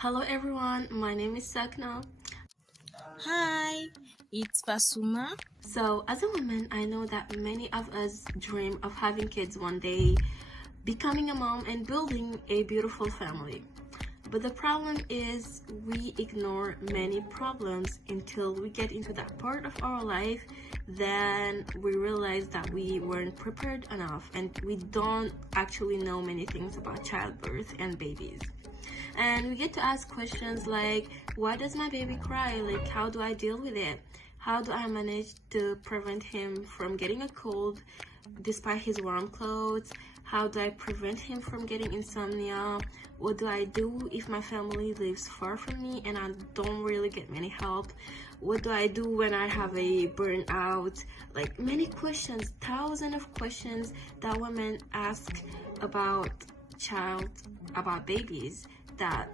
Hello everyone, my name is Sakna. Hi, it's Fasuma. So, as a woman, I know that many of us dream of having kids one day, becoming a mom, and building a beautiful family. But the problem is, we ignore many problems until we get into that part of our life. Then we realize that we weren't prepared enough and we don't actually know many things about childbirth and babies. And we get to ask questions like, why does my baby cry? Like, how do I deal with it? How do I manage to prevent him from getting a cold despite his warm clothes? How do I prevent him from getting insomnia? What do I do if my family lives far from me and I don't really get many help? What do I do when I have a burnout? Like, many questions, thousands of questions that women ask about about babies that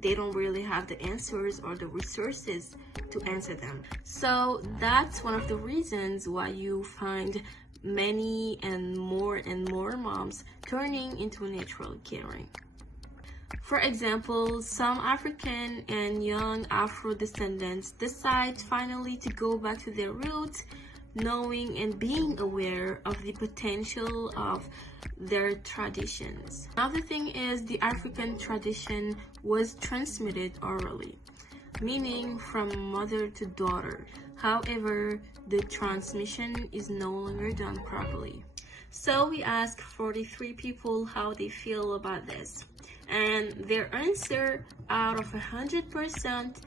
they don't really have the answers or the resources to answer them. So that's one of the reasons why you find many and more moms turning into natural caring. For example, some African and young Afro-descendants decide finally to go back to their roots, knowing and being aware of the potential of their traditions. Another thing is the African tradition was transmitted orally, meaning from mother to daughter. However, the transmission is no longer done properly. So we asked 43 people how they feel about this, and their answer, out of 100%,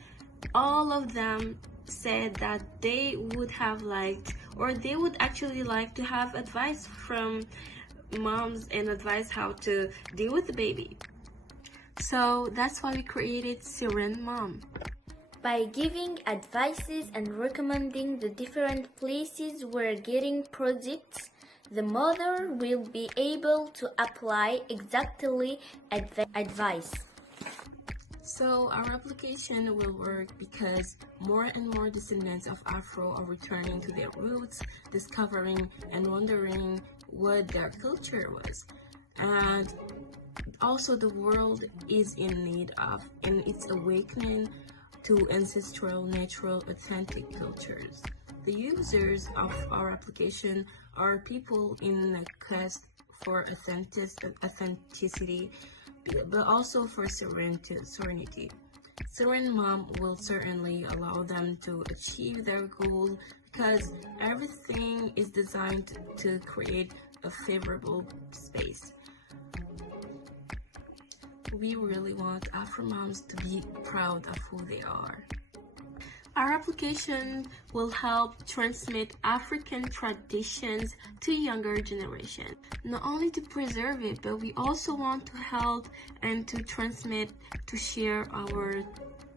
all of them said that they would have liked, or they would actually like to have advice from moms and advice how to deal with the baby. So that's why we created Sereine Maman. By giving advices and recommending the different places we're getting products, the mother will be able to apply exactly advice. So our application will work because more and more descendants of Afro are returning to their roots, discovering and wondering what their culture was. And also the world is in need of, and it's awakening to ancestral, natural, authentic cultures. The users of our application are people in a quest for authenticity, but also for serenity. Sereine Mom will certainly allow them to achieve their goal because everything is designed to create a favorable space. We really want Afro moms to be proud of who they are. Our application will help transmit African traditions to younger generation. Not only to preserve it, but we also want to help and to transmit, to share our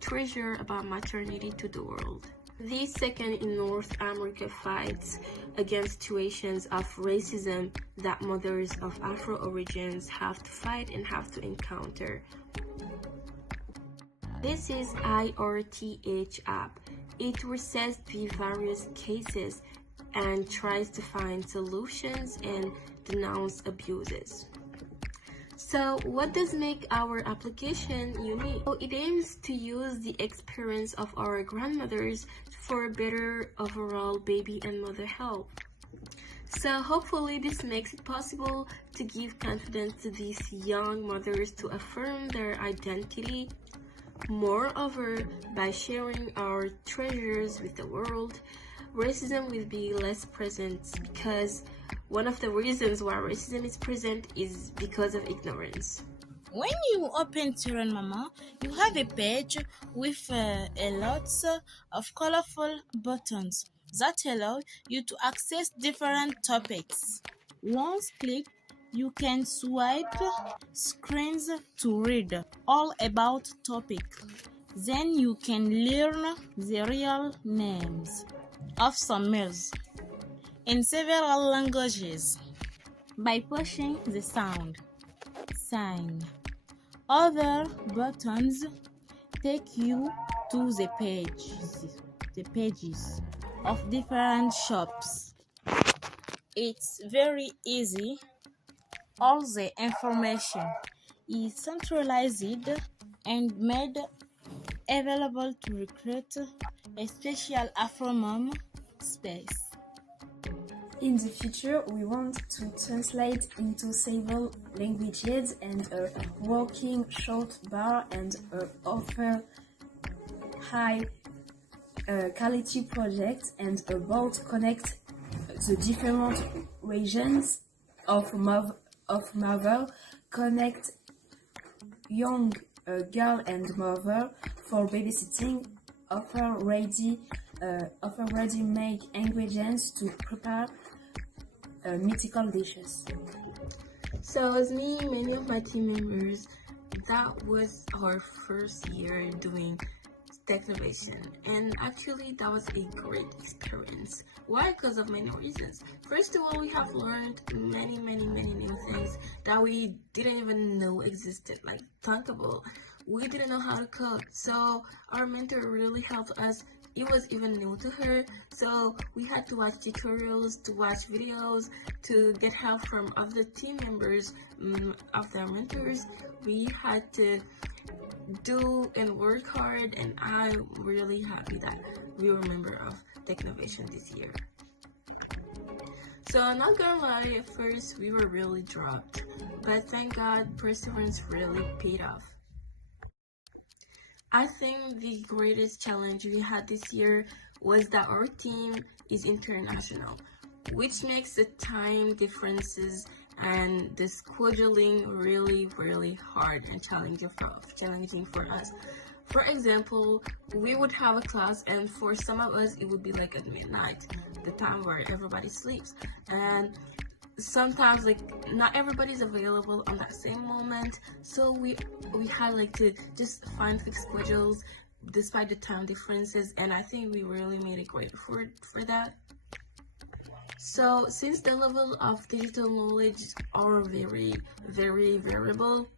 treasure about maternity to the world. The second in North America fights against situations of racism that mothers of Afro origins have to fight and have to encounter. This is IRTH app. It reassesses the various cases and tries to find solutions and denounce abuses. So what does make our application unique? So it aims to use the experience of our grandmothers for better overall baby and mother health. So hopefully this makes it possible to give confidence to these young mothers to affirm their identity. Moreover, by sharing our treasures with the world, racism will be less present, because one of the reasons why racism is present is because of ignorance. When you open Sereine Maman, you have a page with a lot of colorful buttons that allow you to access different topics. Once clicked, you can swipe screens to read all about topic. Then you can learn the real names of some meals in several languages by pushing the sound sign. Other buttons take you to the pages of different shops. It's very easy. All the information is centralized and made available to recruit a special Afro Mom space. In the future, we want to translate into several languages and a working short bar and offer high quality projects and about connect the different regions of mother, connect young girl and mother for babysitting, offer ready-made ingredients to prepare mythical dishes. So as me, many of my team members, that was our first year doing Technovation, and actually that was a great experience. Why? Because of many reasons. First of all, we have learned many new things that we didn't even know existed, like thinkable. We didn't know how to cook, so our mentor really helped us. It was even new to her, so we had to watch tutorials, to watch videos, to get help from other team members, of their mentors. We had to do and work hard, and I'm really happy that we were a member of Technovation this year. So I'm not gonna lie, at first we were really dropped, but thank God perseverance really paid off. I think the greatest challenge we had this year was that our team is international, which makes the time differences and the scheduling really hard and challenging for us. For example, we would have a class, and for some of us it would be like at midnight, the time where everybody sleeps, and sometimes like not everybody's available on that same moment, so we had like to just find fixed schedules despite the time differences, and I think we really made a great effort for that. So since the level of digital knowledge are very variable,